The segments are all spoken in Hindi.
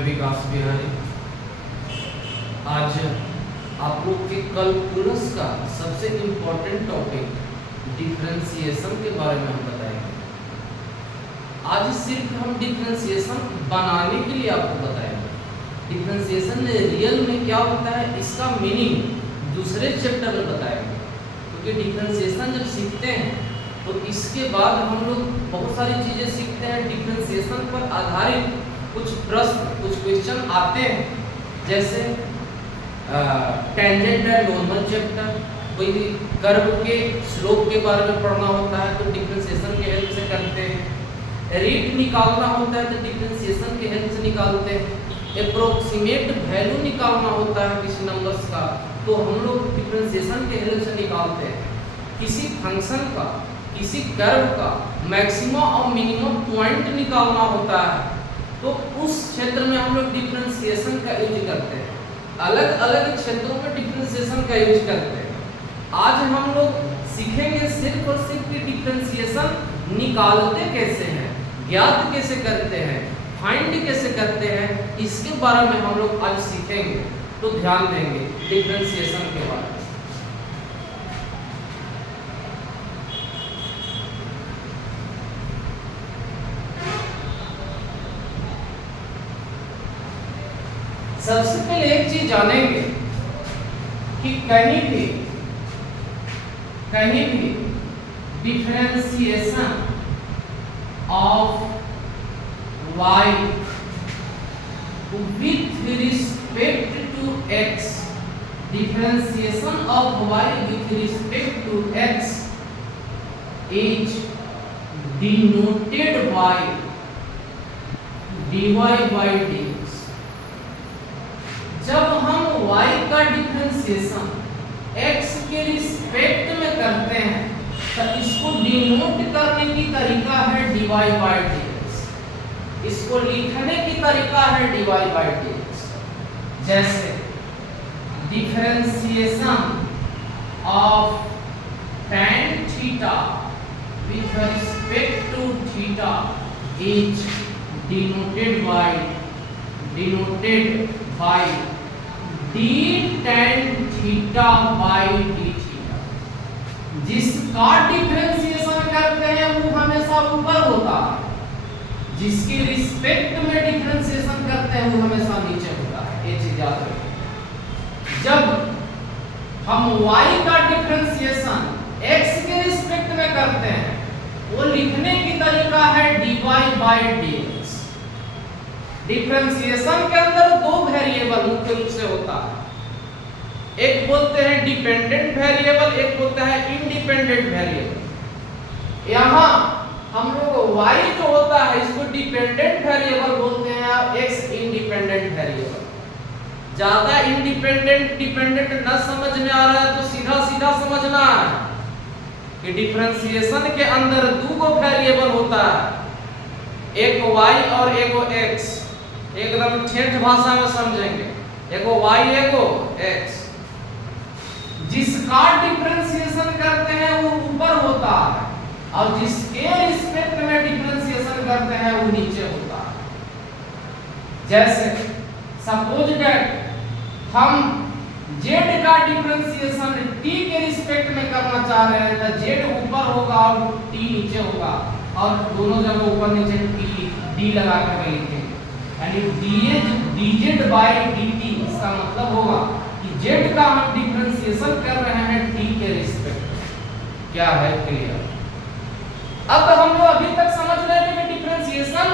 मैं विकास बिहारी। आज आप लोग के कैलकुलस का सबसे इम्पोर्टेंट टॉपिक डिफरेंशिएशन के बारे में हम बताएंगे। आज सिर्फ हम डिफरेंशिएशन बनाने के लिए आपको बताएंगे। डिफरेंशिएशन रियल में क्या होता है इसका मीनिंग दूसरे चैप्टर में बताएंगे, क्योंकि डिफरेंशिएशन जब सीखते हैं तो इसके बाद हम लोग बहुत सारी चीज़ें सीखते हैं। डिफरेंशिएशन पर आधारित कुछ प्रश्न, कुछ क्वेश्चन आते हैं, जैसे टेंजेंट एंड नॉर्मल चैप्टर, कोई कर्व के स्लोप के बारे में पढ़ना होता है तो डिफरेंशिएशन के हेल्प से करते हैं। रेट निकालना होता है तो डिफरेंशिएशन के हेल्प से निकालते हैं। अप्रोक्सीमेट वैल्यू निकालना होता है किसी नंबर्स का तो हम लोग डिफरेंशिएशन के हेल्प से निकालते हैं। किसी फंक्शन का, किसी कर्व का मैक्सिमम और मिनिमम पॉइंट निकालना होता है तो उस क्षेत्र में हम लोग डिफरेंशिएशन का यूज करते हैं। अलग अलग क्षेत्रों में डिफरेंशिएशन का यूज करते हैं। आज हम लोग सीखेंगे सिर्फ और सिर्फ डिफरेंशिएशन निकालते कैसे हैं, ज्ञात कैसे करते हैं, फाइंड कैसे करते हैं, इसके बारे में हम लोग आज सीखेंगे। तो ध्यान देंगे डिफरेंशिएशन के बारे में। सबसे पहले एक चीज जानेंगे कि कहीं भी differentiation of y with respect to x, differentiation of y with respect to x is denoted by dy by dx। जब हम y का डिफरेंशिएशन x के रिस्पेक्ट में करते हैं तो इसको डिनोट करने की तरीका है dy by dx। इसको लिखने की तरीका है dy by dx। जैसे differentiation of tan theta with respect to theta is denoted by d tan theta by d theta. जिसका डिफरेंशिएशन करते हैं वो हमेशा ऊपर होता है, जिसके रिस्पेक्ट में डिफरेंशिएशन करते हैं वो हमेशा नीचे होता है। ये चीज याद रखिए। जब हम y का डिफरेंशिएशन x के रिस्पेक्ट में करते हैं वो लिखने की तरीका है dy by dx। डिफरेंशिएशन के अंदर दो वेरिएबल मुख्य रूप से होता है, एक बोलते हैं डिपेंडेंट वेरिएबल, एक बोलता है इंडिपेंडेंट वेरिएबल। यहाँ हम लोग y जो होता है इसको डिपेंडेंट वेरिएबल बोलते हैं और x इंडिपेंडेंट वेरिएबल। ज्यादा इंडिपेंडेंट डिपेंडेंट न समझ में आ रहा है तो सीधा सीधा समझना है कि डिफरेंशिएशन के अंदर दो वेरिएबल होता है, एक y और एक x। एकदम ठेठ भाषा में समझेंगे, एगो y एगो x। जिसका डिफरेंशिएशन करते हैं वो ऊपर होता है और जिसके रिस्पेक्ट में डिफरेंशिएशन करते हैं वो नीचे होता है। जैसे सपोज दैट हम z का डिफरेंशिएशन t के रिस्पेक्ट में करना चाह रहे हैं तो z ऊपर होगा और t नीचे होगा और दोनों जगह ऊपर नीचे d लगा कर लिखेंगे, यानी dz by dt। इसका मतलब होगा कि z का हम डिफरेंशिएशन कर रहे हैं t के रिस्पेक्ट में। क्या है क्लियर? अब हम लोग अभी तक समझ रहे थे कि डिफरेंशिएशन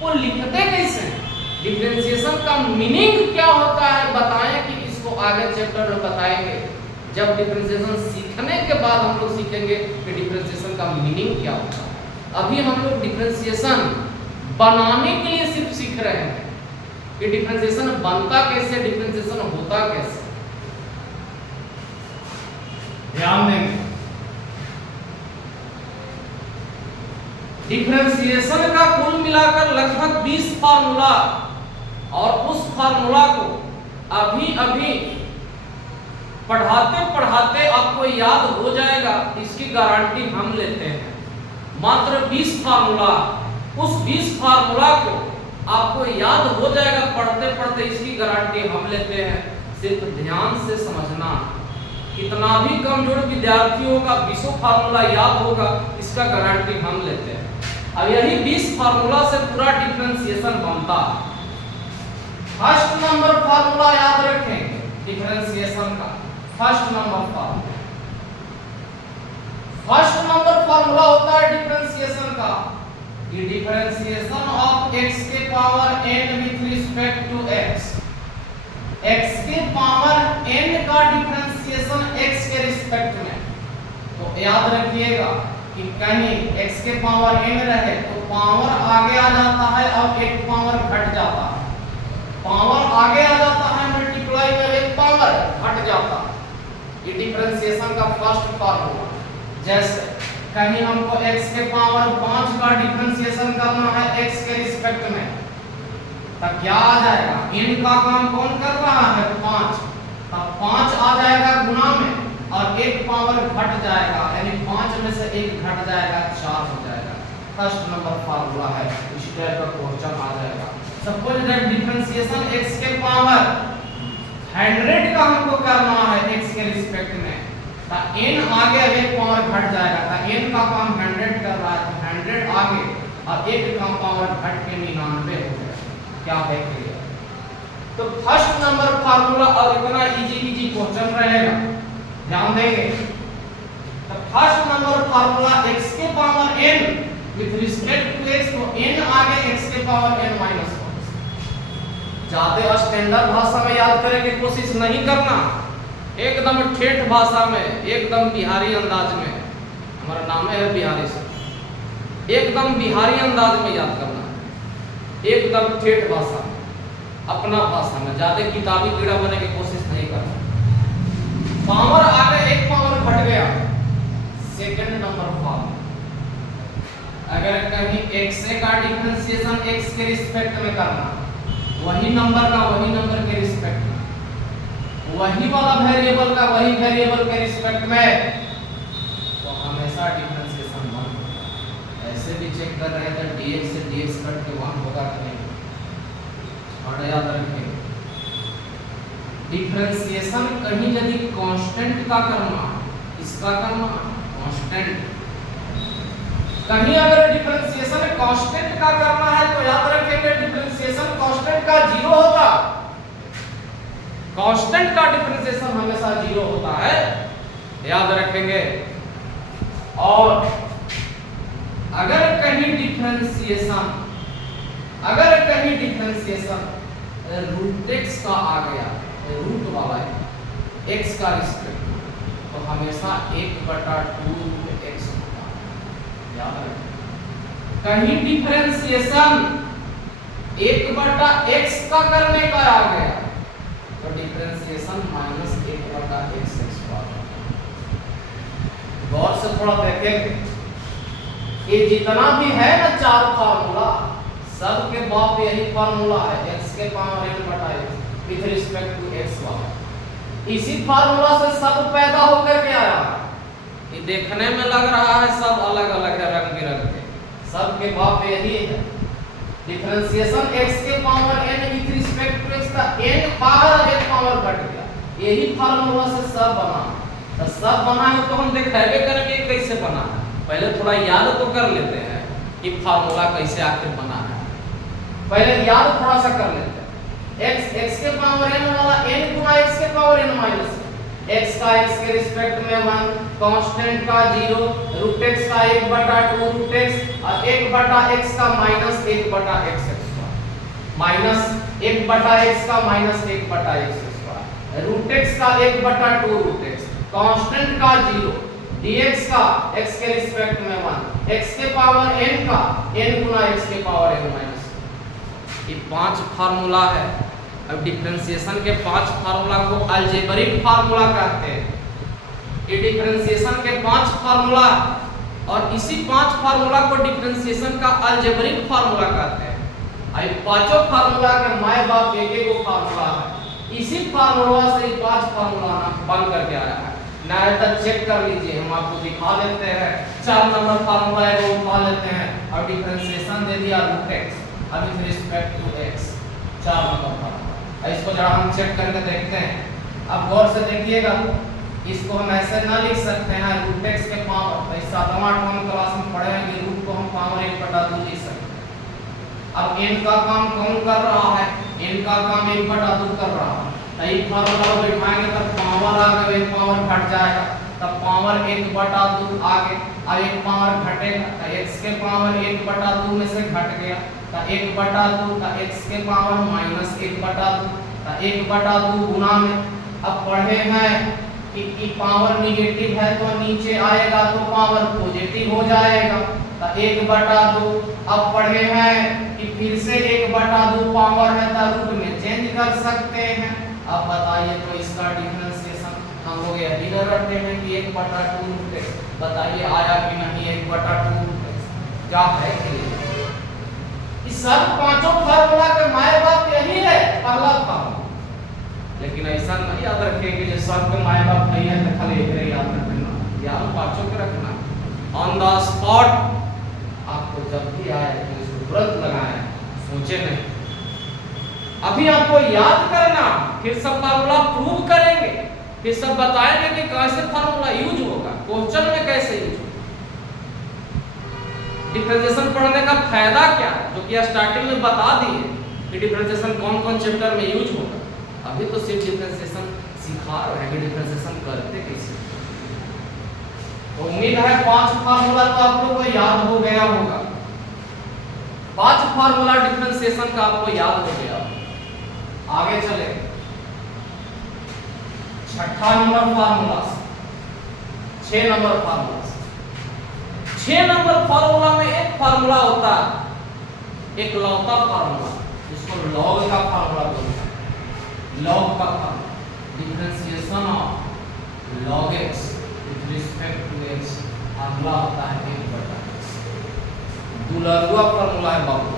को लिखते कैसे हैं, डिफरेंशिएशन का मीनिंग क्या होता है बताएं कि इसको आगे चैप्टर में बताएंगे। जब डिफरेंशिएशन सीखने के बाद हम लोग सीखेंगे कि डिफरेंशिएशन का मीनिंग क्या होता है। अभी हम लोग डिफरेंशिएशन बनाने के लिए सिर्फ सीख रहे हैं कि डिफरेंशिएशन बनता कैसे, डिफरेंशिएशन होता कैसे। ध्यान देंगे डिफरेंशिएशन का कुल मिलाकर लगभग 20 फार्मूला, और उस फार्मूला को अभी अभी पढ़ाते पढ़ाते आपको याद हो जाएगा, इसकी गारंटी हम लेते हैं। मात्र 20 फार्मूला, उस 20 फार्मूला को आपको याद हो जाएगा पढ़ते पढ़ते, इसकी गारंटी हम लेते हैं। सिर्फ ध्यान से समझना, कितना भी कमजोर विद्यार्थी होगा 20 फार्मूला याद होगा, इसका गारंटी हम लेते हैं। अब यही 20 फार्मूला से पूरा डिफरेंशिएशन बनता है। फर्स्ट नंबर फार्मूला याद रखेंगे डिफरेंशिएशन का। फर्स्ट नंबर फार्मूला होता है डिफरेंशिएशन का, ये डिफरेंशिएशन ऑफ x के power n with respect to x। x के पावर n का डिफरेंशिएशन x के रिस्पेक्ट में। तो याद रखिएगा कि कहीं x के पावर n रहे तो पावर आगे आ जाता है और एक पावर घट जाता है। पावर आगे आ जाता है मल्टीप्लाई में एक पावर घट जाता है। ये डिफरेंशिएशन का फर्स्ट फार्मूला। जैसे कहीं हमको x के पावर 5 का डिफरेंशिएशन करना है x के रिस्पेक्ट में, तब क्या आ जाएगा, n का काम कौन कर रहा है 5, तब 5 आ जाएगा गुना में और एक पावर घट जाएगा, यानी 5 में से 1 घट जाएगा 4 हो जाएगा। फर्स्ट नंबर फार्मूला है, इस टाइप का क्वेश्चन आ जाएगा। सपोज दैट डिफरेंशिएशन x के पावर 100 का हमको करना है x के रिस्पेक्ट में, तो n आगे एक पावर घट जाएगा, तो n का काम 100 कर रहा है तो 100 आगे और एक का पावर घट के 99 हो जाएगा। क्या है क्लियर? तो फर्स्ट नंबर फार्मूला और इतना इजी क्वेश्चन रहेगा, ध्यान देंगे। तो फर्स्ट नंबर फार्मूला x के power n with respect to x, तो n आगे x के पावर n माइनस 1। ज्यादा स्टैंडर्ड भाषा में याद करने की कोशिश नहीं करना, एकदम ठेठ भाषा में, एकदम बिहारी अंदाज में, हमारा नाम है बिहारी से, एकदम बिहारी अंदाज में याद करना है, एकदम ठेठ भाषा में, अपना भाषा में, ज्यादा किताबी कीड़ा बनने की कोशिश नहीं करना। पावर आगे एक पावर घट गया, सेकंड नंबर फार्मूला। अगर कहीं x का डिफरेंशिएशन x के रिस्पेक्ट में करना, वही नंबर का वही नंबर के रिस्पेक्ट में, वही वाला वेरिएबल का वही वेरिएबल के रिस्पेक्ट में, तो हमेशा डिफरेंशिएशन 1 होगा। ऐसे भी चेक कर रहे थे dx से dx कट के 1 होगा कि नहीं, और याद रखें डिफरेंशिएशन कहीं यदि कांस्टेंट का करना, इसका करना कांस्टेंट, कहीं अगर डिफरेंशिएशन कांस्टेंट का करना है तो याद रखेंगे डिफरेंशिएशन कांस्टेंट का 0 होगा। कांस्टेंट का डिफरेंशिएशन हमेशा 0 होता है, याद रखेंगे। और अगर कहीं डिफरेंशिएशन रूट x का आ गया, रूट वाला x का रिस्पेक्ट, तो हमेशा 1/2 x होगा, याद रखें। कहीं डिफरेंशिएशन 1/x का करने का आ गया तो डिफरेंशिएशन -1/x गौर से थोड़ा देखेंगे। ये जितना भी है ना 4 फार्मूला, सब के बाप यही फार्मूला है, x के power n/x with respect to x वाला। इसी फार्मूला से सब पैदा होकर के आया। ये देखने में लग रहा है सब अलग अलग है, रंग बिरंगे, सब के बाप यही है। डिफरेंशिएशन x के power n with respect to x का n पावर एक पावर घट गया, यही फार्मूला से सब बना। तो सब बना है तो हम दिखाएंगे करेंगे कैसे बना है। पहले थोड़ा याद तो कर लेते हैं कि फार्मूला कैसे आखिर बना है, पहले याद थोड़ा सा कर लेते हैं। x के पावर n वाला n गुना x के पावर n माइनस x का x के रिस्पेक्ट में 1, कांस्टेंट का 0, रूट x का 1/2 रूट x और 1/x का -1/x माइनस 1/x का -1/x रूट x का 1/2 रूट x, कांस्टेंट का 0, dx का x के रिस्पेक्ट में 1, x के पावर n का n गुना x के पावर n माइनस। ये 5 फार्मूला है। अब डिफरेंशिएशन के 5 फार्मूला को अलजेब्रिक फार्मूला कहते हैं। ये डिफरेंशिएशन के 5 फार्मूला और इसी 5 फार्मूला को डिफरेंशिएशन का अलजेब्रिक फार्मूला कहते हैं। आई पांचों फार्मूला के माय बाप एक एक फार्मूला है। इसी फार्मूला से 5 फार्मूला बन करके आया है। ना तक चेक कर लीजिए, हम आपको दिखा देते हैं। 4 नंबर फार्मूला है वो उठा लेते हैं और डिफरेंशिएशन दे दिया root x, with respect to x, 4 number formula. इसको जरा हम चेक करके देखते हैं। अब गौर से देखिएगा, इसको हम ऐसे ना लिख सकते हैं रूट x के पावर, 7वां 8वां क्लास में पढ़े हैं कि रूट को हम पावर 1/2 लिख सकते हैं। अब n का काम कौन कर रहा है, n का काम 1/2 कर रहा है। एक फार्मूला बैठाएंगे तब पावर आ गया, एक पावर घट जाएगा, तब पावर 1/2 आ गया। अब एक पावर घटेगा तो x के पावर 1/2 में से घट गया तो 1/2 का x के पावर -1/2 तो 1/2 गुना में। अब पढ़े हैं कि पावर निगेटिव है तो नीचे आएगा तो पावर पॉजिटिव हो जाएगा तो 1/2। अब पढ़े हैं कि फिर से 1/2 पावर है तो रूट में चेंज कर सकते हैं। अब बताइए तो इसका डिफरेंशिएशन हम लोग यही रखते हैं कि 1/2 रूट x, बताइए आया कि नहीं 1/2 रूट x, क्या है कि इस सब पांचों फार्मूला के माय बाप यही है, पहला फार्मूला। लेकिन ऐसा नहीं याद रखेंगे जो सब के माय बाप नहीं है तो खाली एक याद रखना, याद पांचों के रखना। ऑन द स्पॉट आपको जब भी आए तो इसको तुरंत लगाएं, सोचे नहीं। अभी आपको याद करना, फिर सब फार्मूला प्रूव करेंगे, फिर सब बताएंगे कि कैसे फार्मूला यूज होगा, क्वेश्चन में कैसे यूज होगा। डिफरेंशिएशन पढ़ने का फायदा क्या है, जो कि स्टार्टिंग में बता दिए कि डिफरेंशिएशन कौन कौन चैप्टर में यूज होगा। अभी तो सिर्फ डिफरेंशिएशन सिखा रहे हैं कि डिफरेंशिएशन करते कैसे। तो उम्मीद है 5 फार्मूला तो आप लोगों को याद हो गया होगा। 5 फार्मूला डिफरेंशिएशन का आपको याद हो गया। आगे चले, 6ठा नंबर फार्मूला, 6 नंबर फार्मूला। 6 नंबर फार्मूला में एक फार्मूला होता है, एक लौता फार्मूला, जिसको लॉग का फार्मूला बोलते हैं। लॉग का formula, differentiation of log x with respect to x, formula होता है 1/x। दुलरुआ फार्मूला है बाबू,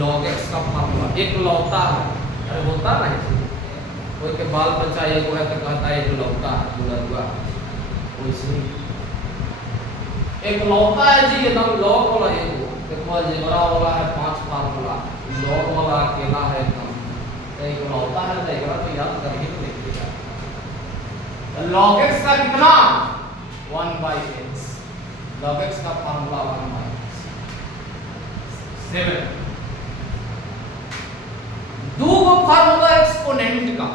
log x का फार्मूला एक लौता है। अरे होता नहीं, कोई के बाल बच्चा एगो है तो कहता है एक लौता है, दुलरुआ वैसे एक लौता है जी, एकदम लॉग वाला एगो देखो अलजेब्रा वाला है 5 फार्मूला, लॉग वाला अकेला है एकदम, तो एक लौता है तो एकरा तो याद करके देखिएगा। log x का कितना 1/x, log x का फार्मूला 1/x। 7 दो फार्मूला एक्सपोनेंट का,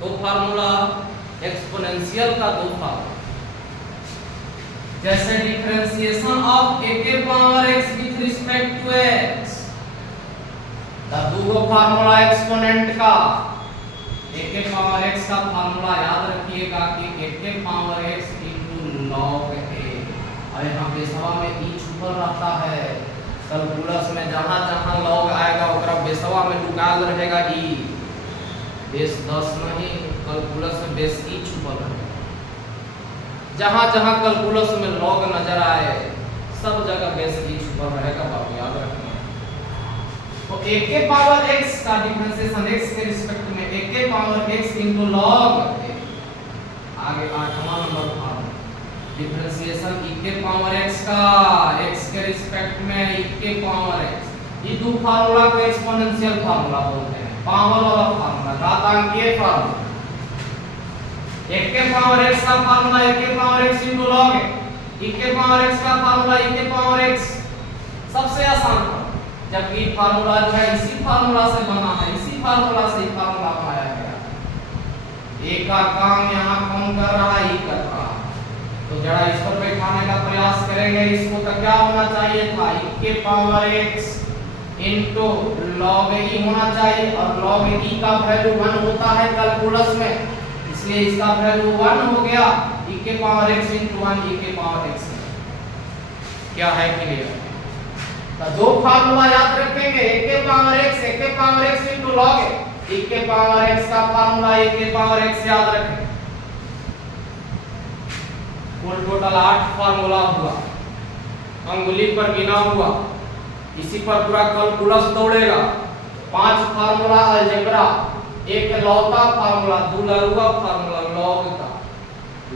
दो फार्मूला एक्सपोनेंशियल का, दो फार्मूला जैसे डिफरेंशिएशन ऑफ a के power x with respect to x, दो फार्मूला एक्सपोनेंट का। a के पावर x का फार्मूला याद रखिएगा कि a के power x into log a। अरे हम बेसवा में e छुपल रहता है, कैलकुलस में जहां जहां लॉग आएगा ओकरा बेसवा में लुकाल रहेगा ई, बेस 10 नहीं, कैलकुलस में बेस ई छुपल रहेगा। जहां जहां कैलकुलस में लॉग नजर आए सब जगह बेस ई छुपल रहेगा, बाबू याद रखना। तो a के पावर x का डिफरेंशिएशन x के रिस्पेक्ट में a के power x into log a। आगे 8वां नंबर फार्मूला डिफरेंशिएशन e के पावर x का x के रिस्पेक्ट में e के पावर x, ये दो फार्मूला को एक्सपोनेंशियल फार्मूला बोलते हैं, पावर वाला फार्मूला, घातांकीय फार्मूला। 1 के पावर x का फार्मूला 1 के power x into log a, e के पावर x का फार्मूला e के पावर x, सबसे आसान है। जबकि फार्मूला जो है इसी फार्मूला से बना है, इसी फार्मूला से ही फार्मूला बनाया गया है। a का काम यहाँ कौन कर रहा है, e कर रहा है। तो जरा इस पर बैठाने का प्रयास करेंगे, इसको तो क्या होना चाहिए था, e के power x into log e होना चाहिए, और log e का वैल्यू 1 होता है कैलकुलस में, इसलिए इसका वैल्यू 1 हो गया, e के पावर x into 1 e के पावर x। क्या है क्लियर? तो दो फार्मूला याद रखेंगे, a के power x into log a, e के पावर x का फार्मूला e के पावर x याद रखें। कुल टोटल 8 फार्मूला हुआ, अंगुली पर गिना हुआ, इसी पर पूरा कैलकुलस दौड़ेगा। 5 फार्मूला अलजेब्रा, एक लौता फार्मूला, दुलरुआ फार्मूला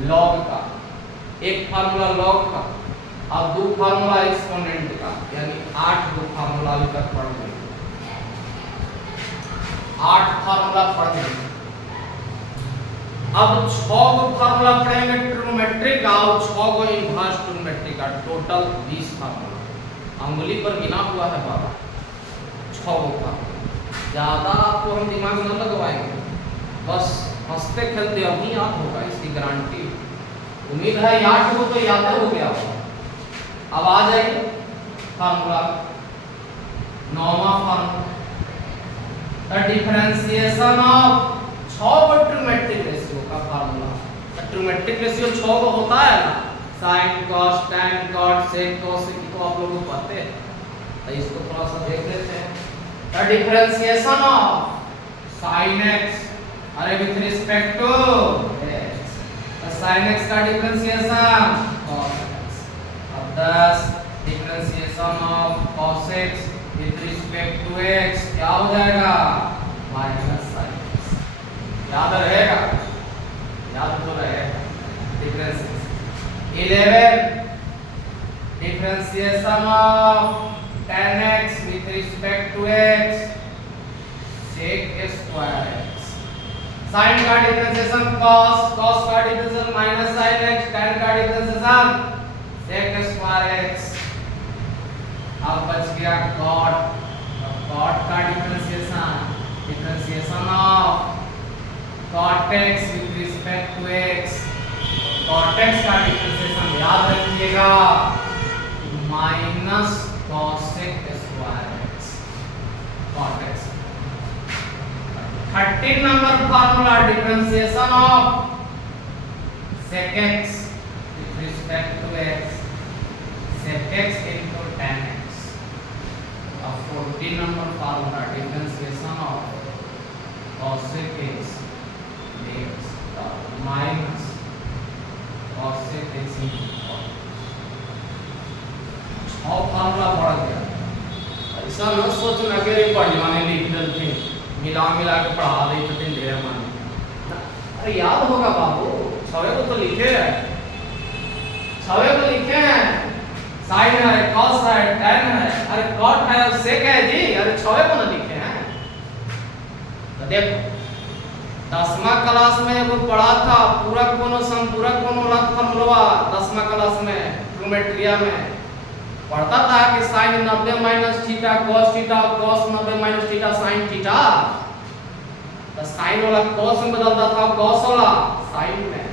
लॉग का, एक फार्मूला लॉग का, अब दो फार्मूला एक्सपोनेंट का, यानी 8 दो फार्मूला अभी तक पढ़ गए, 8 फार्मूला पढ़ गए। अब 6 गो फार्मूला पढ़ेंगे ट्रिग्नोमेट्री का और 6 गो इनवर्स ट्रिग्नोमेट्री का, टोटल 20 फार्मूला। अंगुली पर गिना हुआ है बाबा 6 गो फार्मूला, ज्यादा आपको हम दिमाग न लगवाएंगे, बस हंसते खेलते अभी याद होगा, इसकी गारंटी। उम्मीद है 8 गो तो याद हो गया होगा। अब आ जाइए फार्मूला, 9वां फार्मूला, द डिफरेंशिएशन ऑफ 6 गो ट्रिग्नोमेट्रिक रेशियो का फार्मूला। ट्रिग्नोमेट्रिक रेशियो 6 गो होता है ना, sin cos tan cot sec cos तो आप लोगों को पता है, तो इसको थोड़ा सा देख लेते हैं। The differentiation of sin x, अरे with respect to x, sin x का डिफरेंशिएशन cos x। अब 10 differentiation of cos x with respect to x क्या हो जाएगा, माइनस sin x। याद रहेगा, याद तो रहेगा। Differentiation 11 differentiation of tan x with respect to x sec square x। sin का डिफरेंशिएशन cos, cos का डिफरेंशिएशन माइनस sin x, tan का डिफरेंशिएशन sec स्क्वायर x। अब बच गया cot, cot का differentiation of cot x with respect to x, cot x का डिफरेंशिएशन याद रखिएगा minus cosec square x, cot x। 13 number formula, differentiation of sec x with respect to x, sec x into tan x। अब 14 number formula, differentiation of cosec x minus cosec x into cot। 6 formula पढ़ गया। ऐसा न सोचना कि रे पढ़ने लिख देते, मिला मिला के पढ़ा देते थे ढेर माने। अरे याद होगा बाबू, 6 को तो लिखे हैं, 6 को लिखे हैं, sin है, cos है, tan है, अरे cot है और sec है जी, अरे 6 को ना लिखे हैं। तो देखो 10वां क्लास में एगो पढ़ा था पूरक कोण समपूरक कोण वाला फार्मूला, 10वां क्लास में ट्रिग्नोमेट्रिया में पढ़ता था कि sin 90 minus theta cos theta, cos 90 minus theta sin theta. तो sin वाला cos में बदलता था, cos वाला sin में।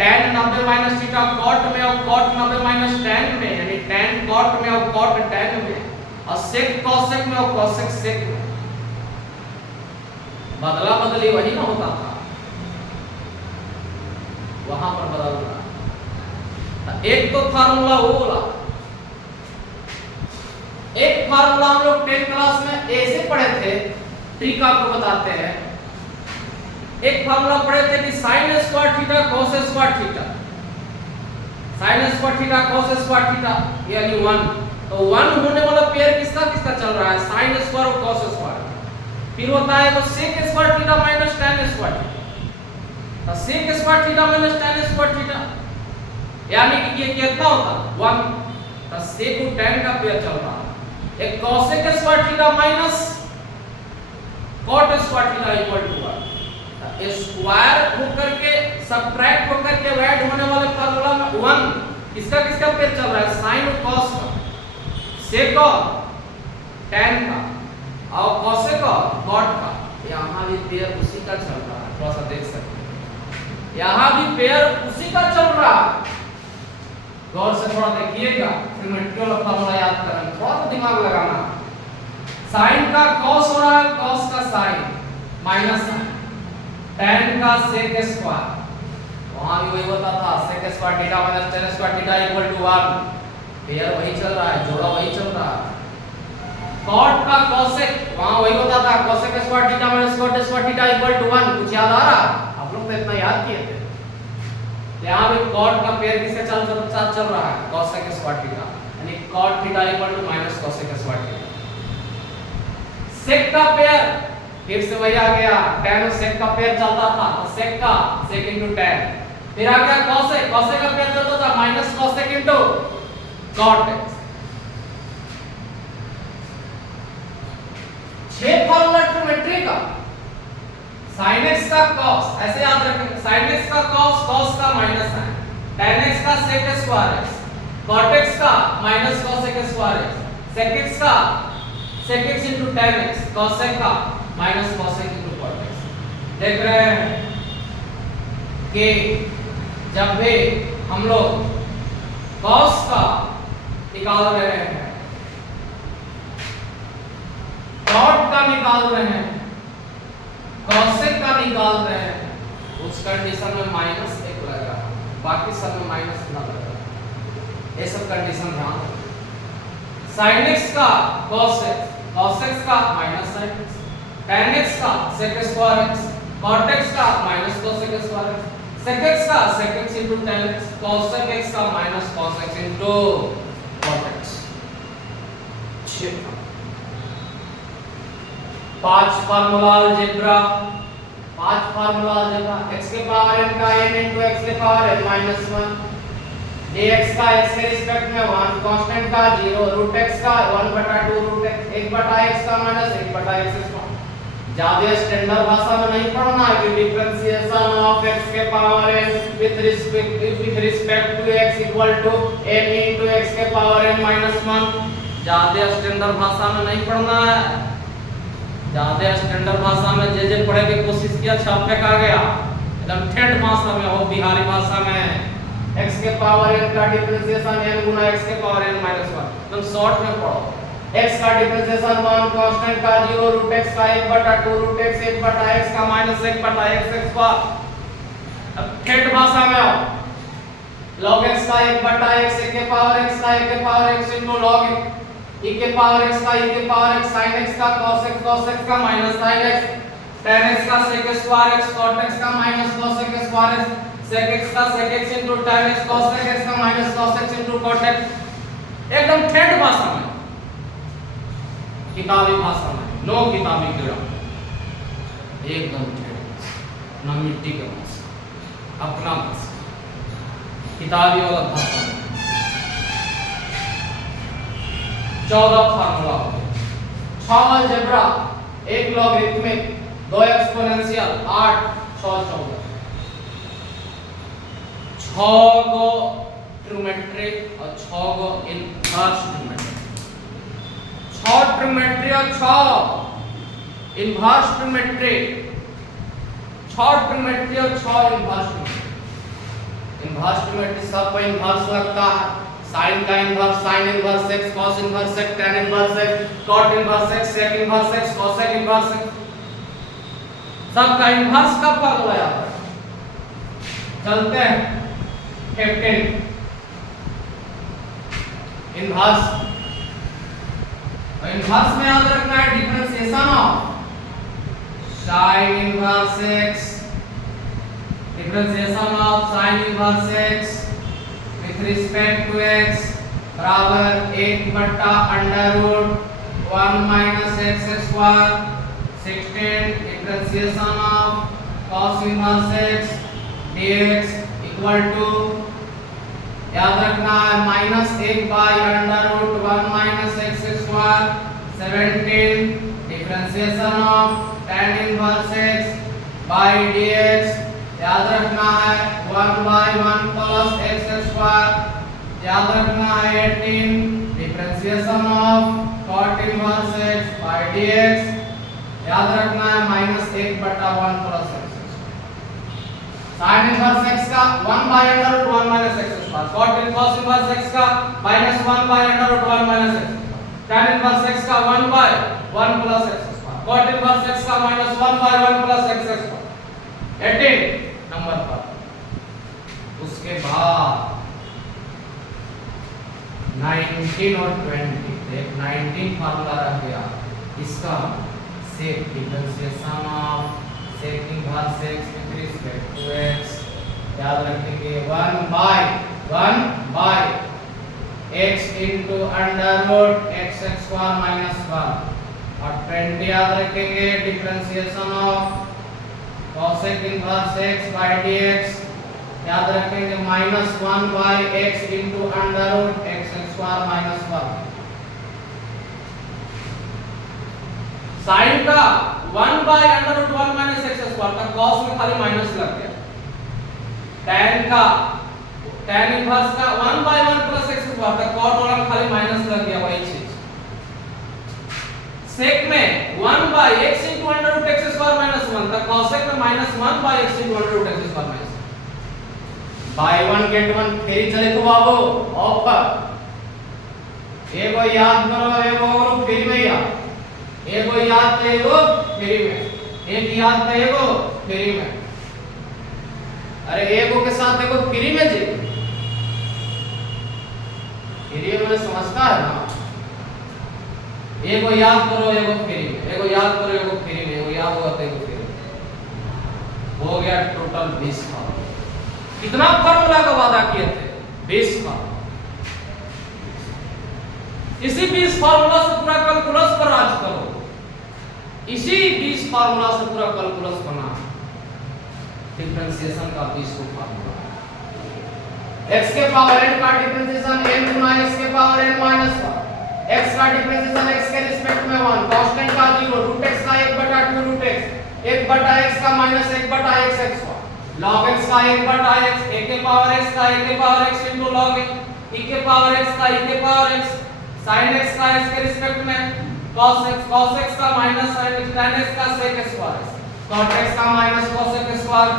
tan 90 माइनस थीटा cot में और cot 90 माइनस tan में, यानी tan cot में और cot tan में, और sec cosec में और cosec sec में। बदला बदली वही ना होता था, वहां पर बदल रहा। एक तो फार्मूला वो बोला, एक फार्मूला हम लोग 10 क्लास में ऐसे पढ़े थे, ट्रिक आपको बताते हैं। एक फार्मूला पढ़े थे कि sin square theta cos square theta, sin square theta cos square theta यानी 1। तो 1 होने वाला पेयर किसका किसका चल रहा है, sin स्क्वायर और cos स्क्वायर। फिर होता है तो sec square theta minus tan square theta, तो sec square theta minus tan square theta, यानी कि ये कितना होता 1। तो sec और tan का पेयर चल रहा है। एक cosec square theta minus cot square theta equal to 1। Square होकर के सबट्रैक्ट होकर के ऐड होने वाले फार्मूला में 1 किसका किसका पेयर चल रहा है, sin और cos का, sec और tan का, और cosec और cot का। यहाँ भी पेयर उसी का चल रहा है, थोड़ा सा देख सकते हैं, यहाँ भी पेयर उसी का चल रहा है। गौर से थोड़ा देखिएगा, फिर मैं ट्रिग्नोमेट्री फार्मूला याद करें, थोड़ा सा दिमाग लगाना। sin का cos हो रहा है, cos का sin माइनस tan का sec स्क्वायर, वहां भी वही होता था sec square theta minus tan square theta equal to 1। Pair वही चल रहा है, जोड़ा वही चल रहा है। cot का cosec, वहां वही होता था cosec square theta minus cot square theta equal to 1। कुछ याद आ रहा, आप लोग तो इतना याद किए थे। यहाँ भी cot का पेयर किसके साथ चल रहा है, cosec स्क्वायर थीटा, यानी cot थीटा equal to minus cosec square theta. sec का पेयर फिर से वही आ गया, tan और sec का पेयर चलता था, तो sec का sec into tan, फिर आ गया cosec, cosec का क्या चलता था minus cosec into cot x। 6 formula trigonometry का sin x का cos, ऐसे याद रखें, sin x का cos, cos का माइनस sin, tan x का sec square x, cot x का minus cosec square x, sec x का sec x into tan x, cosec का minus cosec into cot x। देख रहे हैं कि जब भी हम लोग cos का निकाल रहे हैं, cot का निकाल रहे हैं, cosec का निकाल रहे हैं, उस कंडीशन में माइनस 1 लग रहा है, बाकी सब में माइनस ना लग रहा है। ये सब कंडीशन ध्यान रखना। sin x का cos x, cos x का minus sin x, tan x का sec square x, cot x का minus cosec square x, sec x का sec x into tan x, cosec x का minus cos x into cot x। 5 formula algebra, 5 formula algebra, x के पावर n का n into x के पावर n minus 1, dx का x के रिस्पेक्ट में 1, कांस्टेंट का 0, रूट x का 1/2 रूट x, 1/x का माइनस 1/x स्क्वायर। ज्यादा स्टैंडर्ड भाषा में नहीं पढ़ना है कि डिफरेंशिएशन ऑफ x के power n with respect to x equal to n into x के पावर n minus 1। ज्यादा स्टैंडर्ड भाषा में नहीं पढ़ना है। ज्यादा स्टैंडर्ड भाषा में जे पढ़े की कोशिश किया छापे का गया, एकदम ठेठ भाषा में हो, बिहारी भाषा में x के पावर n का डिफरेंशिएशन n गुना x के पावर n minus 1, तुम शॉर्ट में पढ़ो। x का डिफरेंशिएशन 1, कांस्टेंट का 0, रूट x का 1/2 रूट x, 1/x का माइनस 1/x स्क्वायर। अब ठेठ भाषा में आओ, log x का 1/x, 1 के पावर x का 1 के power x into log e के पावर x का e के पावर x, sin x का cos x का minus sin x, tan x का sec square x, cot x का minus cosec square x, sec x का sec x into tan x, cosec x का minus cos x into cot x। एकदम ठेठ भाषा में, किताबी भाषा में, नो किताबी कीड़ा, एकदम ठेठ, ना मिट्टी के भाषा, अपना भाषा, किताबी वाला भाषा में। 14 फार्मूला, 6 अलजेब्रा, 1 लॉगरिथमिक, 2 एक्सपोनेंशियल, 8 6 14, 6 गो ट्रिग्नोमेट्रिक और 6 गो इनवर्स ट्रिग्नोमेट्रिक, 6 ट्रिग्नोमेट्री और 6 इनवर्स ट्रिग्नोमेट्रिक, 6 ट्रिग्नोमेट्री और 6 इनवर्स ट्रिग्नोमेट्री। इनवर्स ट्रिग्नोमेट्री सब पे इनवर्स लगता है, sin का inverse, sin inverse x, cos inverse x, tan inverse x, cot inverse x, sec inverse x, cosec inverse x, सबका इनवर्स का फॉर्मूला याद रखें। चलते हैं 15 इनवर्स, इनवर्स में याद रखना है differentiation of sin inverse x, differentiation of sin inverse x with respect to x बराबर 1/√1 minus x square। 16 differentiation of cos inverse x dx equal to, याद रखना है -1/√1 minus x square। 17 differentiation of tan inverse x by dx, याद रखना है 1/1 plus x स्क्वायर। याद रखना है 18 differentiation of cot inverse x by dx, याद रखना है -1/1 plus x square. sin inverse x का 1/√1 minus x square, cos inverse x का -1/√1 minus x, tan inverse x का 1/1 plus x square, cot inverse x का -1/1 plus x स्क्वायर। 18 नंबर पर। उसके बाद 19 और 20, एक 19 फार्मूला रह गया, इसका sec differentiation of sec inverse x with respect to x, याद रखेंगे 1/1 x into √x square minus 1, और 20 याद रखेंगे differentiation of cosec inverse x by dx, याद रखेंगे -1/x into under root x square minus 1। Sine का 1/√1 माइनस x स्क्वायर का cos में खाली माइनस लग गया। tan का tan इनवर्स का 1/1 प्लस x स्क्वायर का cot वाला में खाली माइनस लग गया, वही चीज। sec में 1/x into under root x square minus 1 का cosec में -1/x into under root x square minus 1। बाय 1 गेट 1 फेरी चले तो बाबू ऑफर एगो याद करो, एगो और फ्री में याद, एगो याद तो एगो फ्री में, एक याद तो एगो फ्री में। अरे एगो के साथ एगो फ्री में जी, फ्री में समझता है ना। एगो याद करो एगो फ्री में, एगो याद करो एगो फ्री में, एगो याद होगा तो एगो फ्री में। हो गया टोटल 20 का। कितना फार्मूला का वादा किए थे? 20 का। इसी 20 फार्मूला से पूरा कैलकुलस पर आज करो, इसी 20 फार्मूला से पूरा कैलकुलस बना। डिफरेंशिएशन का 20 को फार्मूला, x के पावर n का डिफरेंशिएशन n गुना x के पावर n माइनस 1, x का डिफरेंशिएशन x के रिस्पेक्ट में 1, कांस्टेंट का 0, रूट x का 1/2 रूट x, 1/x का minus 1/x x log x का 1/x, a के पावर x का a के power x into log x, e के पावर x का e के पावर x, sin x का x के रिस्पेक्ट में cos x का माइनस tan x का sec स्क्वायर, cot x का minus cosec square,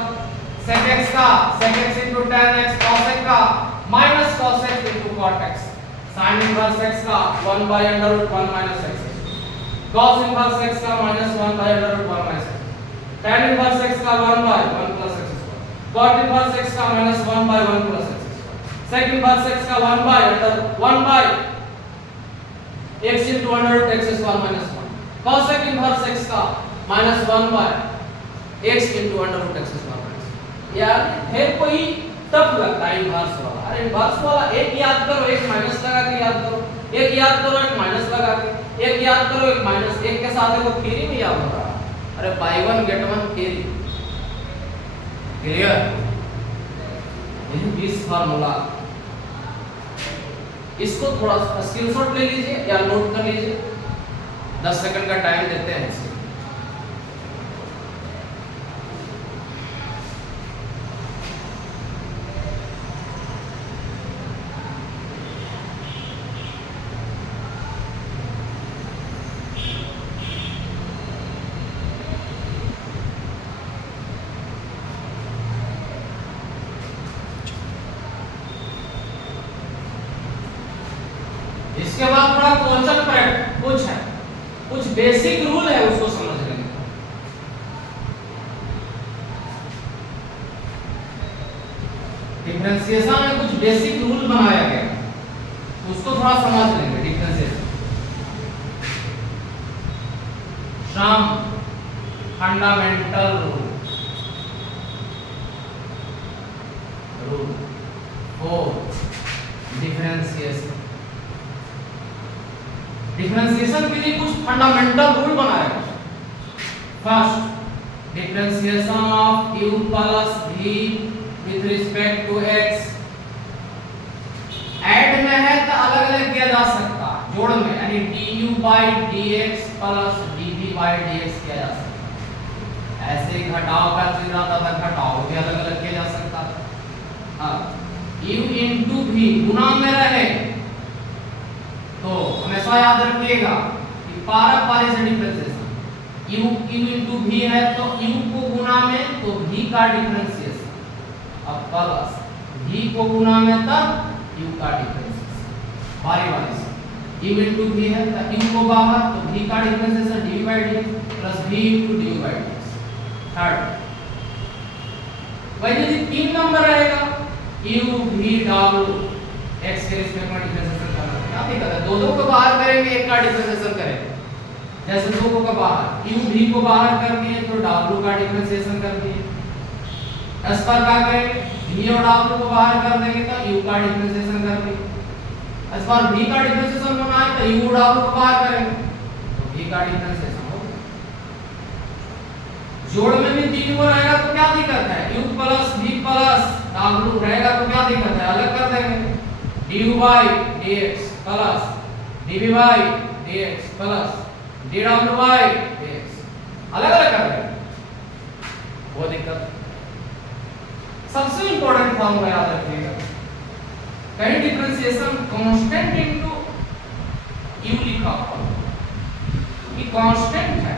sec x का sec x into tan x, cos x का minus cosec into cot x, sin inverse x का 1/√1 minus x, cos inverse x का minus 1/√1 minus x, tan inverse x का 1/1 plus x square, cot inverse x का minus 1/1 plus x square, sec inverse x का 1/1 x into under root x square minus 1, cosec inverse x का minus 1/x into under root x square minus 1। यार फिर कोई टफ लगता है इनवर्स वाला। अरे इनवर्स वाला एक याद करो, एक माइनस लगा के याद करो, एक याद करो, एक माइनस लगा के, एक याद करो, एक माइनस, एक के साथ एक फ्री में याद हो रहा। अरे बाय 1 गेट 1 फ्री। क्लियर? यही 20 फार्मूला, इसको थोड़ा स्क्रीनशॉट ले लीजिए या नोट कर लीजिए, 10 सेकंड का टाइम देते हैं इसे। इसके बाद थोड़ा क्वेश्चन प्रैक्टिस कुछ है, कुछ बेसिक रूल है उसको समझ लेंगे। डिफरेंशिएशन में कुछ बेसिक रूल बनाया गया, उसको थोड़ा समझ लेंगे। Differentiation some fundamental rule for differentiation. Differentiation के लिए कुछ फंडामेंटल रूल बनाया गया। First, differentiation of u plus v with respect to x। Add में है तो अलग अलग किया जा सकता, जोड़ में यानी du/dx प्लस dv/dx किया जा सकता। ऐसे ही घटाव का चीज आता था, घटाव भी अलग अलग किया जा सकता। हाँ, u into v गुना में रहे तो हमेशा याद रखिएगा कि पारस्परिक से डिफरेंशिएशन u into v है तो u को गुना में तो v का डिफरेंशिएशन, अब प्लस v को गुना में तब u का डिफरेंशिएशन। बारी बारी से u into v है तो u को बाहर तो v का differentiation dv/dx plus v into dv/dx। Third, वही यदि 3 नंबर रहेगा u v w x के रिस्पेक्ट में डिफरेंशिएशन करना, क्या दिक्कत है? दो को बाहर करेंगे, एक का डिफरेंशिएशन करेंगे। जैसे 2 को बाहर u v को बाहर कर दिए तो w का डिफरेंशिएशन कर दिए। इस पर क्या करेंगे? v और w को बाहर कर देंगे तो u का डिफरेंशिएशन कर दिए। इस पर v का डिफरेंशिएशन होना है तो u और w को बाहर करेंगे तो v का डिफरेंशिएशन हो गया। जोड़ में भी 3 को रहेगा तो क्या दिक्कत है? u प्लस v प्लस आगलू रहेगा तो क्या दिक्कत है, अलग कर देंगे। du by dx plus dv by dx plus dw by dx, अलग अलग कर देंगे, वो दिक्कत। सबसे इंपॉर्टेंट फॉर्मूला याद रखिएगा, कहीं डिफरेंशिएशन कांस्टेंट इनटू u लिखा हुआ, ये कांस्टेंट है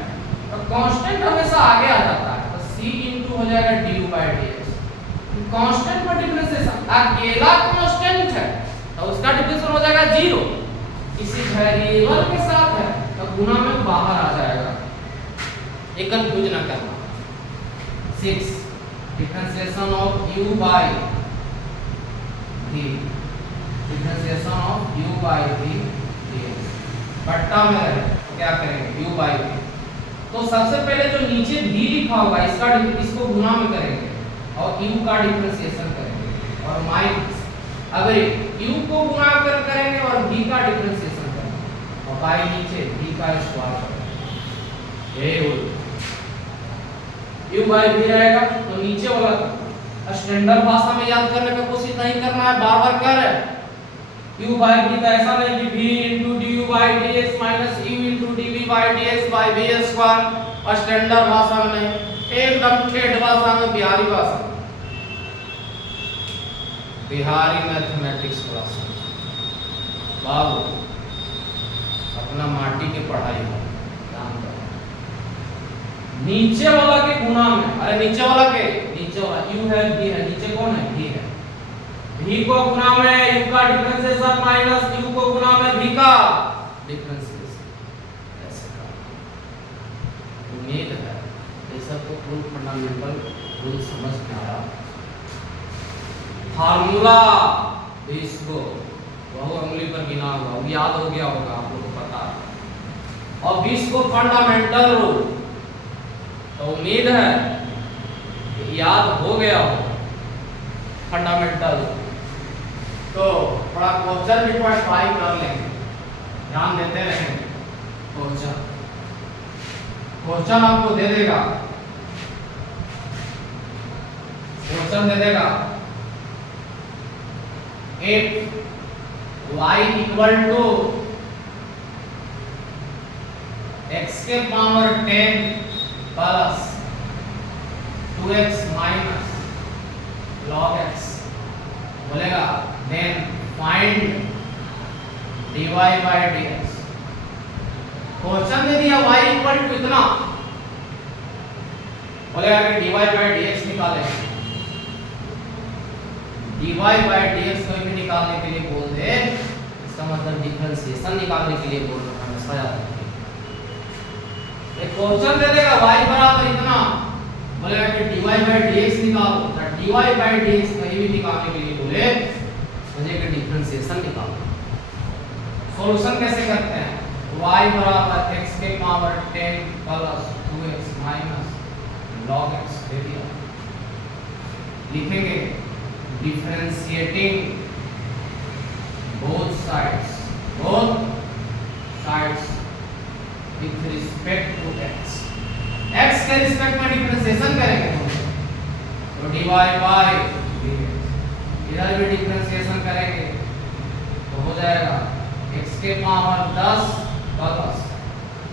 तो कांस्टेंट हमेशा आगे आ जाता है, तो c इनटू हो जाएगा du बाई dx। कांस्टेंट पर डिफरेंशिएशन अकेला कांस्टेंट है तो उसका डिफरेंशिएशन हो जाएगा 0, किसी वेरिएबल के साथ है तो गुना में बाहर आ जाएगा, ये कंफ्यूज ना करना। 6 differentiation of u by v, differentiation of u by v dx बट्टा में रहे तो क्या करेंगे u बाई v, तो सबसे पहले जो नीचे v लिखा होगा इसको गुना में करेंगे और u का डिफरेंशिएशन करेंगे और माइनस, अगर u को गुणा कर करेंगे और v का डिफरेंशिएशन करेंगे और बाई नीचे v का स्क्वायर करेंगे, ये u बाई v रहेगा। तो नीचे वाला स्टैंडर्ड भाषा में याद करने का कोशिश नहीं करना है, बार बार कर रहे हैं। u बाई v तो ऐसा नहीं कि v into du by dx minus u into dv by dx by v square, standard भाषा में नहीं, एकदम ठेठ भाषा में, बिहारी भाषा, बिहारी मैथमेटिक्स क्लास। बाबू अपना माटी की पढ़ाई हो, ध्यान दो। नीचे वाला के गुना में, अरे नीचे वाला u है v है, नीचे कौन है v है, v को गुना में u का डिफरेंशिएशन माइनस u को गुना में v का डिफरेंशिएशन, ऐसे का उम्मीद है ये सब तो फुल फंडामेंटल रूल समझ में आया। फार्मूला 20 को बहु उंगली पर गिना हुआ, वो याद हो गया होगा आप लोगों को पता है, और 20 को फंडामेंटल रूल, तो उम्मीद है याद हो गया हो फंडामेंटल। तो थोड़ा क्वेश्चन भी ट्राई कर लेंगे, ध्यान देते रहेंगे। क्वेश्चन आपको दे देगा, क्वेश्चन दे देगा if y equal to x के power 10 plus 2x minus log x बोलेगा, then find dy by dx। Question दे दिया y इक्वल टू इतना, बोलेगा कि dy by dx निकालेंगे। dy by dx कोई भी निकालने के लिए बोल दे, इसका मतलब डिफरेंशिएशन निकालने के लिए बोल रहा है, हमेशा याद रखिए। एक क्वेश्चन दे देगा y बराबर इतना, बोलेगा कि dy by dx निकालो, तो dy by dx कहीं भी निकालने के लिए बोले मुझे कि डिफरेंशिएशन निकालो। सॉल्यूशन कैसे करते हैं, y बराबर x के power 10 plus 2x minus log x दे दिया, लिखेंगे differentiating both sides with respect to x, x के रिस्पेक्ट में डिफरेंशिएशन करेंगे तो dy by dx, इधर भी डिफरेंशिएशन करेंगे तो हो जाएगा x के power 10 plus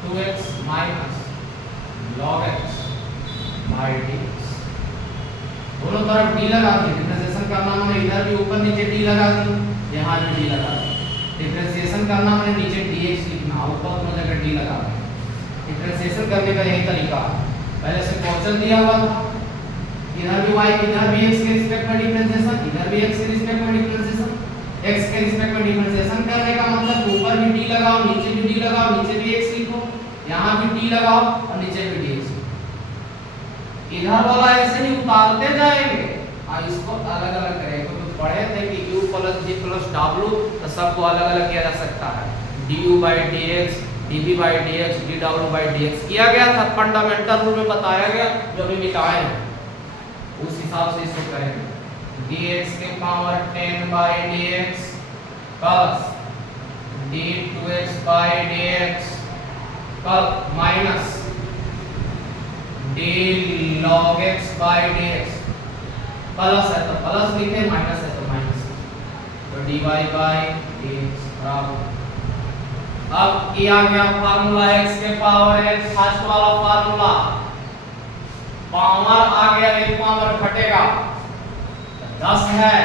2x minus log x by dx। दोनों तरफ d लगा दी, डिफरेंशिएशन करना मैंने इधर भी ऊपर नीचे d लगा दी, यहाँ भी d लगा दी। डिफरेंशिएशन करना मैंने नीचे dx लिखना, ऊपर दोनों जगह d लगा दी। डिफरेंशिएशन करने का यही तरीका है, पहले से क्वेश्चन दिया हुआ था, इधर भी y इधर भी x के रिस्पेक्ट में डिफरेंशिएशन, इधर भी x के रिस्पेक्ट में डिफरेंशिएशन। x के रिस्पेक्ट में डिफरेंशिएशन करने का मतलब ऊपर भी d लगाओ, नीचे भी d लगाओ, नीचे भी x लिखो, यहाँ भी d लगाओ और नीचे भी dx। इधर वाला ऐसे ही उतारते जाएंगे और इसको अलग अलग करेंगे, क्योंकि पढ़े थे कि u plus g plus w, तो सबको अलग अलग किया जा सकता है, du by dx, dv by dx, dw by dx किया गया था, फंडामेंटल रूल में बताया गया, जो भी मिटाए उस हिसाब से इसको करेंगे। dx के power 10 by dx plus d2x by dx plus minus d log x by dx plus है तो प्लस लिखे, माइनस है तो माइनस। तो dy बाई dx बराबर, अब ये आ गया फार्मूला x के पावर x, फर्स्ट वाला फार्मूला, पावर आ गया, एक पावर घटेगा 10 है,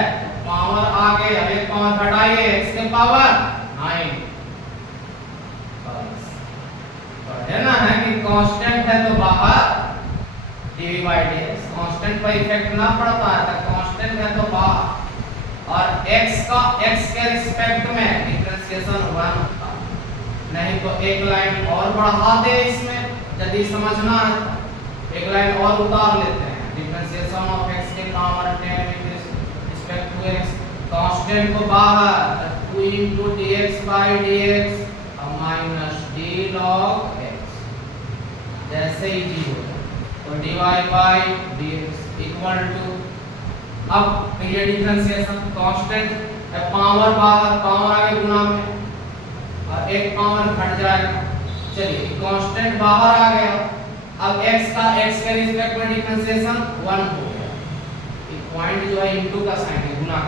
पावर आ गया, एक पावर घटाइए x के पावर 9। है ना, है कि कांस्टेंट है तो बाहर dv बाई dx, कांस्टेंट पर इफेक्ट ना पड़ता है, तो कांस्टेंट है तो बाहर, और x का x के रिस्पेक्ट में डिफरेंशिएशन 1 होता है। नहीं तो एक लाइन और बढ़ा दे इसमें, यदि समझना है एक लाइन और उतार लेते हैं, डिफरेंशिएशन ऑफ x के power 10 with respect to x, constant को बाहर 2 into dx by dx minus d log x, जैसे ही जी हो तो dy by dx equal to, अब ये डिफरेंशिएशन कांस्टेंट है, पावर बाहर, पावर आगे गुना में, और एक पावर घट जाएगा। चलिए कांस्टेंट बाहर आ गया, अब x का x के रिस्पेक्ट में डिफरेंशिएशन 1 हो गया, ये पॉइंट जो है इनटू का साइन है, गुना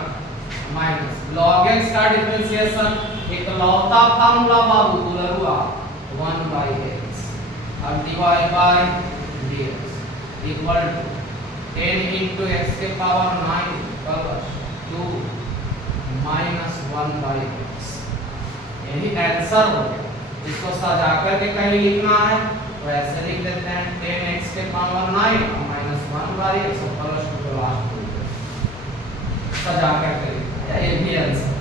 माइनस log x का डिफरेंशिएशन एक लौता फार्मूला बाबू दुलरुआ 1 बाई x, अब dy by dx equal to 10 into x के पावर 9 प्लस 2 माइनस 1 बाई x, यही आंसर हो गया। इसको सजा करके कहीं लिखना है तो ऐसे लिख देते हैं 10x के पावर 9 माइनस 1 बाई x प्लस 2 को लास्ट में सजा करके लिखना है, ये भी आंसर।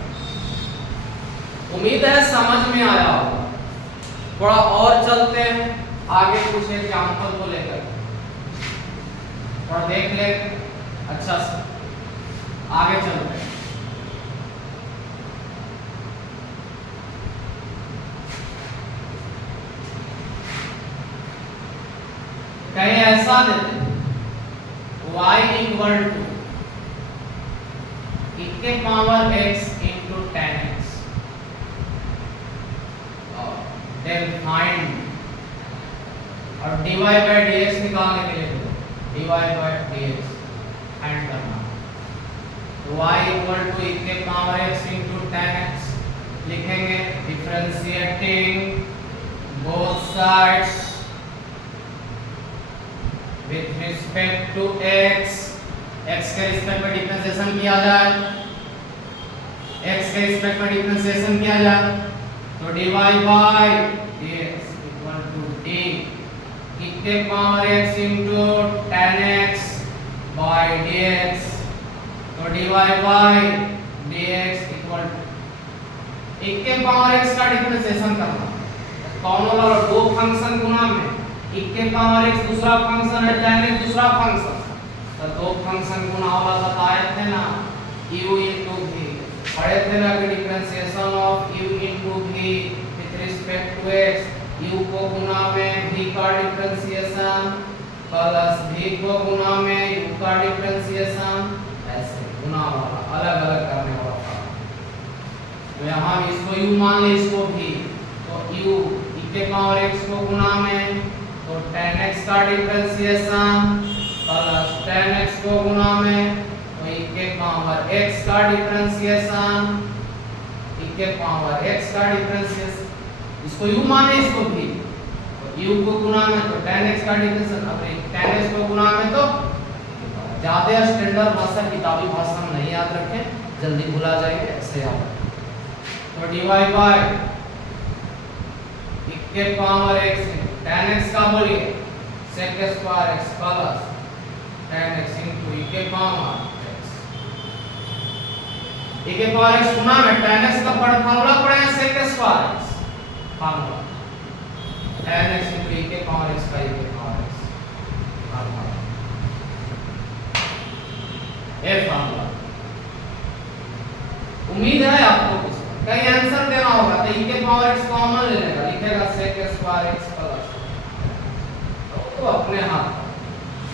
उम्मीद है समझ में आया होगा। थोड़ा और चलते हैं आगे कुछ एग्जांपल को लेकर, और देख ले अच्छा से, आगे चलते हैं। कहीं ऐसा देते y इक्वल टू e के power x into 10x, then find, और dy बाई dx निकालने के लिए dy बाई dx फाइंड करना, तो y इक्वल टू e के पावर x इंटू 10x लिखेंगे, differentiating both sides with respect to x, x के रिस्पेक्ट में डिफरेंशिएशन किया जाए, x के रिस्पेक्ट में डिफरेंशिएशन किया जाए, तो dy by dx equal to d e के power x into 10x by dx, तो dy by dx equal to e के पावर x का डिफरेंशिएशन करना, कौन वाला दो फंक्शन गुना में, e के पावर x दूसरा फंक्शन है, tan x दूसरा फंक्शन, तो दो फंक्शन गुना वाला बताए थे ना, u into v, पढ़े थे ना कि differentiation of u into v with respect to x, u को गुना में v का डिफरेंशिएशन प्लस v को गुना में u का डिफरेंशिएशन, ऐसे गुना वाला अलग अलग करने वाला था। तो यहाँ इसको u मान ले, इसको v, तो u e के पावर x को गुना में, तो tan x का डिफरेंशिएशन प्लस tan x को गुना में, तो e के पावर x का डिफरेंशिएशन, e के पावर x का डिफरेंशिएशन, इसको u माने, इसको भी, तो u को गुना में तो tan x का डिफरेंशिएशन, अब tan x को गुना में तो ज्यादा स्टैंडर्ड भाषा, किताबी भाषा में नहीं याद रखें, जल्दी भुला जाएंगे, ऐसे याद रखें। तो dy बाई e के पावर x tan x का बोलिए sec square x plus tan x into e के पावर x, e के पावर x गुना में tan x का फार्मूला पढ़े हैं sec square x formula, tan x into e के पावर x का e के पावर x फार्मूला, ये फार्मूला। उम्मीद है आपको कुछ कहीं आंसर देना होगा, तो e के पावर x कॉमन ले लेगा, लिखेगा sec स्क्वायर x प्लस, तो अपने हाथ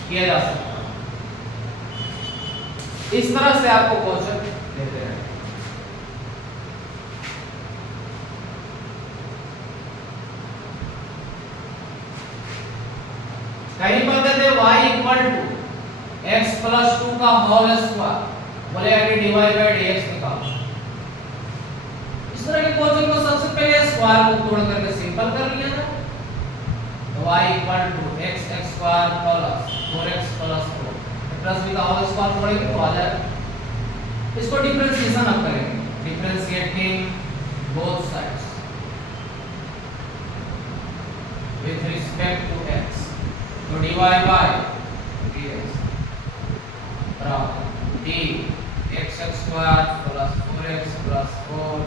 किया जा सकता है। इस तरह से आपको क्वेश्चन देते हैं। कहीं पर देते y equal to x plus 2 का होल स्क्वायर, बोलेगा कि dy बाय dx निकालो। इस तरह के क्वेश्चन को सबसे पहले स्क्वायर को तोड़ करके सिंपल कर लिया जाए। तो y equal to x square plus 4x plus 4 plus b का होल स्क्वायर तोड़ेंगे तो आ जाएगा। इसको डिफरेंशिएशन अब करेंगे, differentiating both sides with respect to x, तो dy by dx बराबर d x square plus 4x plus 4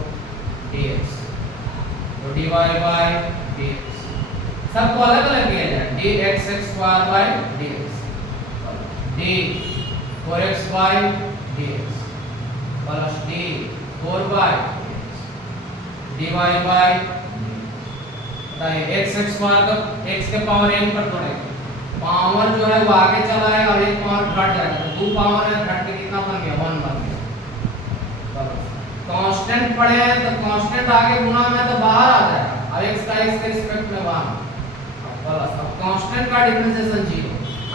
dx, तो dy by dx सबको अलग अलग किया जाए, dx square by dx d 4x by dx plus d 4 by dx dy by x square का x के पावर n पर तोड़ेंगे, पावर जो है वो आगे चला जाएगा और एक पावर घट जाएगा, तो 2 पावर है घट के कितना बन गया 1 बन गया। कांस्टेंट पड़े हैं तो कांस्टेंट आगे गुना में तो बाहर आ जाएगा, अब x का x के रिस्पेक्ट में 1 प्लस, अब कांस्टेंट का डिफरेंशिएशन 0,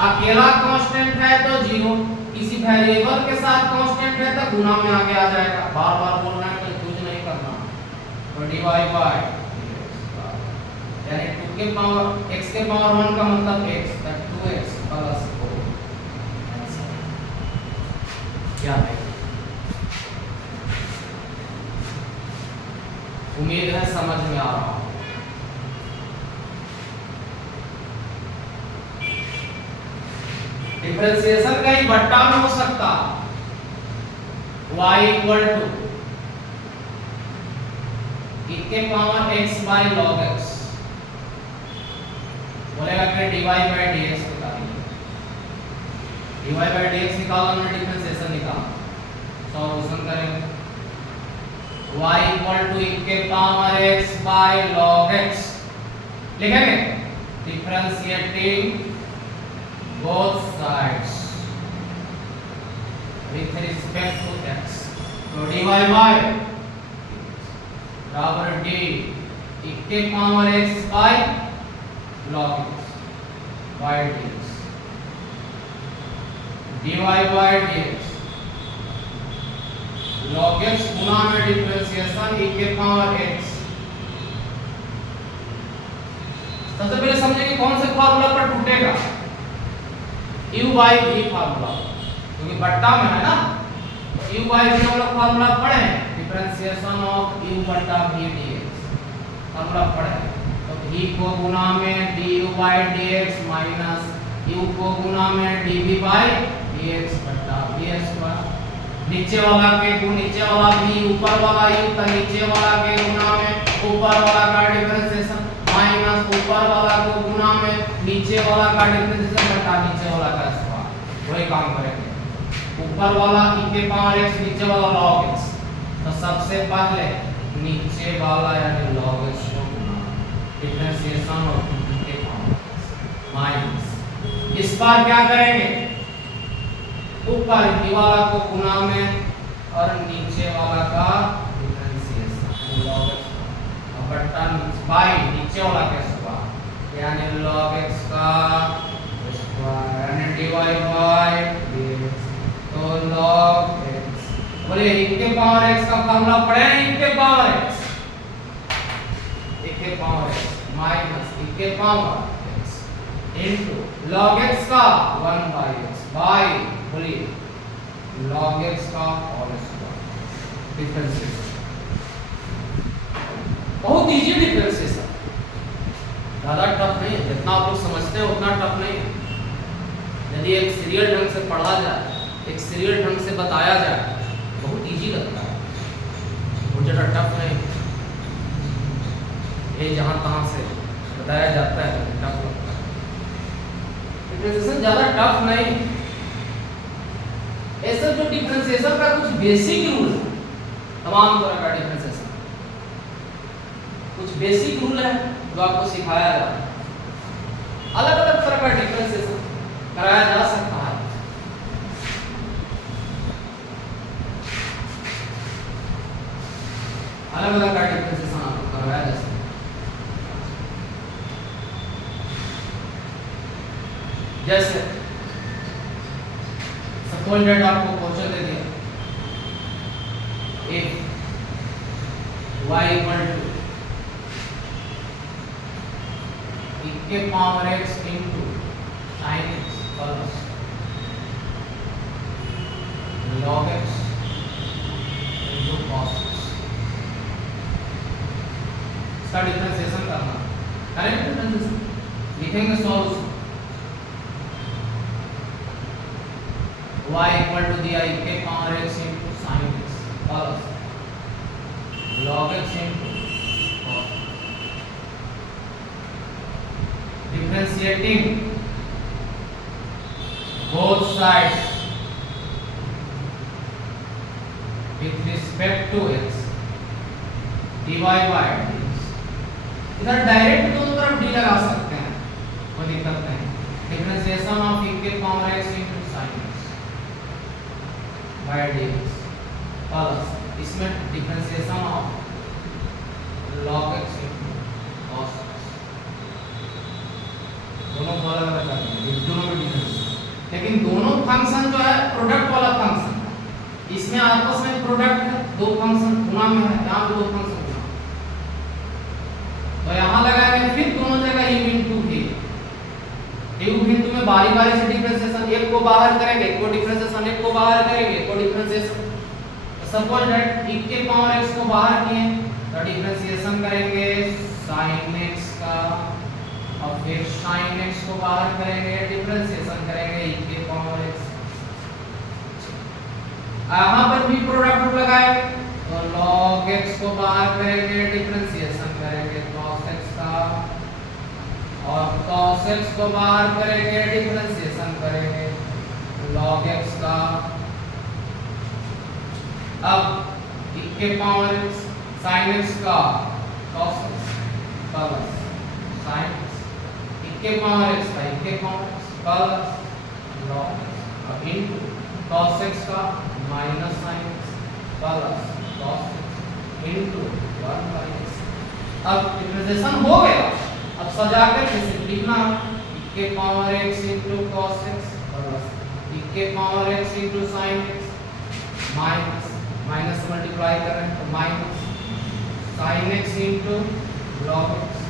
अकेला कांस्टेंट है तो 0, किसी वेरिएबल के साथ कांस्टेंट है तो गुना में आगे आ जाएगा, बार-बार बोलना है कंफ्यूज नहीं करना। तो dy बाय यानी 2 के पावर x के पावर 1 का मतलब x, that 2x plus 4 answer क्या है। उम्मीद है समझ में आ रहा हो। डिफरेंशिएशन कहीं बट्टा में हो सकता, y इक्वल टू e के power x bye log x, बोलेगा कि dy बाय dx निकालिए, dy बाय dx निकालो, हमने डिफरेंशिएशन निकाला, सॉल्यूशन करेंगे y इक्वल टू e के power x bye log x, लिखेंगे differentiating both sides with respect to x, तो dy बाय बराबर d e के power x bye log x by dx, dy by dx log x गुना में डिफरेंशिएशन e के पावर x। सबसे पहले समझेंगे कौन से फार्मूला पर टूटेगा, u by v फार्मूला, क्योंकि बट्टा में है ना, तो u by v हम लोग फार्मूला पढ़े हैं, डिफरेंशिएशन ऑफ u बट्टा v dx फार्मूला पढ़े, तो v को गुना में du by dx minus u को गुना में dv by dx बट्टा v स्क्वायर, नीचे वाला के गुना नीचे वाला v, ऊपर वाला u, तो नीचे वाला के गुना में ऊपर वाला का डिफरेंशिएशन माइनस ऊपर वाला को गुना में नीचे वाला का डिफरेंशिएशन बटा नीचे वाला का स्क्वायर, वही काम करेंगे। ऊपर वाला e के पावर x, नीचे वाला log x, तो सबसे पहले नीचे वाला यानी log x को गुना डिफरेंशिएशन और e के पावर माइनस, इस बार क्या करेंगे, ऊपर e वाला को गुना में और नीचे वाला का डिफरेंशिएशन log x बट्टा बाय नीचे वाला का स्क्वायर यानी log x का स्क्वायर यानी dy बाय dx, तो log x, बोले e के पावर x का फार्मूला पढ़े हैं, e के पावर x, e के पावर x माइनस e के power x into log x का 1 बाय x बाय, बोलिए log x का होल स्क्वायर, डिफरेंशिएशन बहुत इजी डिफरेंशिएशन, ज़्यादा टफ नहीं है, जितना आप लोग समझते हैं उतना टफ नहीं है। यदि एक सीरियल ढंग से पढ़ा जाए, एक सीरियल ढंग से बताया जाए, बहुत इजी लगता है, बहुत ज़्यादा टफ नहीं। ये जहाँ तहाँ से बताया जाता है तो टफ लगता है, डिफरेंशिएशन ज़्यादा टफ नहीं। ऐसा जो डिफरेंशिएशन का कुछ बेसिक रूल है, तमाम तरह का डिफरेंशिएशन कुछ बेसिक रूल है जो आपको सिखाया जाता है, अलग अलग तरह का डिफरेंशिएशन कराया जा सकता है। अलग अलग का डिफरेंशिएशन आपको करवाया जा सकता है। जैसे सपोज दैट आपको क्वेश्चन दे दिया if y equal to e के power x into sin x plus log x into cos x, इसका डिफरेंशिएशन करना, करेक्ट डिफरेंशिएशन लिखेंगे सॉल्यूशन y equal to दिया e के power x into sin x plus log x into cos x, differentiating both sides with respect to x dy by dx, इधर डायरेक्ट दोनों तरफ डी लगा सकते हैं, कोई दिक्कत नहीं। डिफरेंशिएशन ऑफ e के power x into sin x by dx plus इसमें differentiation of log x into cos x, दोनों को अलग अलग करना है, दोनों में डिफरेंस, लेकिन दोनों फंक्शन जो है प्रोडक्ट वाला फंक्शन है, इसमें आपस में प्रोडक्ट है, दो फंक्शन गुणा में है, यहाँ पे दो फंक्शन गुणा, तो यहाँ लगाएंगे फिर दोनों जगह u into v, u बिंदु में बारी बारी से डिफरेंशिएशन, एक को बाहर करेंगे, एक को डिफरेंशिएशन, एक को बाहर करेंगे, एक को डिफरेंशिएशन। सपोज दैट e के पावर x को बाहर किए तो डिफरेंशिएशन करेंगे sin x का, और फिर sin x को बाहर करेंगे, डिफरेंशिएशन करेंगे e के पावर x। यहाँ पर भी प्रोडक्ट लगाए तो log x को बाहर करेंगे, डिफरेंशिएशन करेंगे cos x का, और cos x को बाहर करेंगे, डिफरेंशिएशन करेंगे log x का। अब e के पावर x sin x का cos x plus sin x, e के पावर x का e के power x plus log x, अब इनटू cos x का minus sin x plus cos x into 1 by x। अब डिफरेंशिएशन हो गया, अब सजा कर कैसे लिखना, e के power x into cos x plus e के power x into sin x minus minus multiply करें तो minus sin x into log x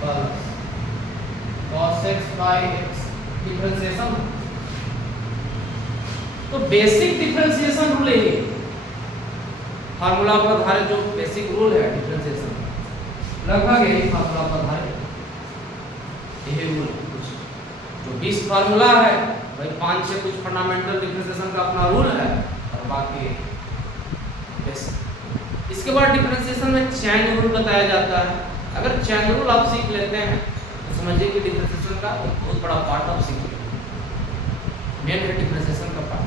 plus cos x by x, differentiation. तो बेसिक डिफरेंशिएशन रूल है, फार्मूला पर आधारित जो बेसिक रूल है डिफरेंशिएशन, लगभग यही फार्मूला पर आधारित यही रूल कुछ जो 20 फार्मूला है भाई 5 से कुछ फंडामेंटल डिफरेंशिएशन का अपना रूल है, और बाकी बेसिक। इसके बाद डिफरेंशिएशन में चैन रूल बताया जाता है। अगर चैन रूल आप सीख लेते हैं तो समझिए कि डिफरेंशिएशन का बहुत बड़ा पार्ट आप सीख लेते हैं, मेन है डिफरेंशिएशन का पार्ट,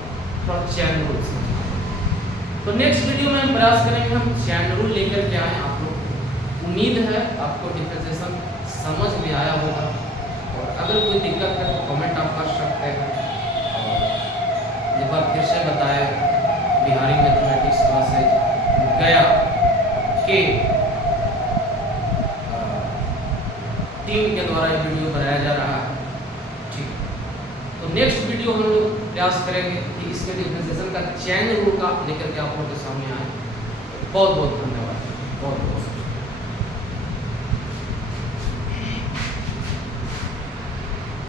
थोड़ा चैन रूल सीखना। तो नेक्स्ट वीडियो में हम प्रयास करेंगे हम चैन रूल लेकर के आए आप लोग। उम्मीद है आपको डिफरेंशिएशन समझ में आया होगा, और अगर कोई दिक्कत है तो कमेंट आप कर सकते हैं। और एक बार फिर से बताएं, बिहारी मैथमेटिक्स क्लासेज गया के टीम के द्वारा ये वीडियो बनाया जा रहा है, ठीक। तो नेक्स्ट वीडियो हम लोग प्रयास करेंगे कि इसके डिफरेंशिएशन का चैन रूल का लेकर के आप लोगों के सामने आए। बहुत बहुत धन्यवाद, बहुत बहुत।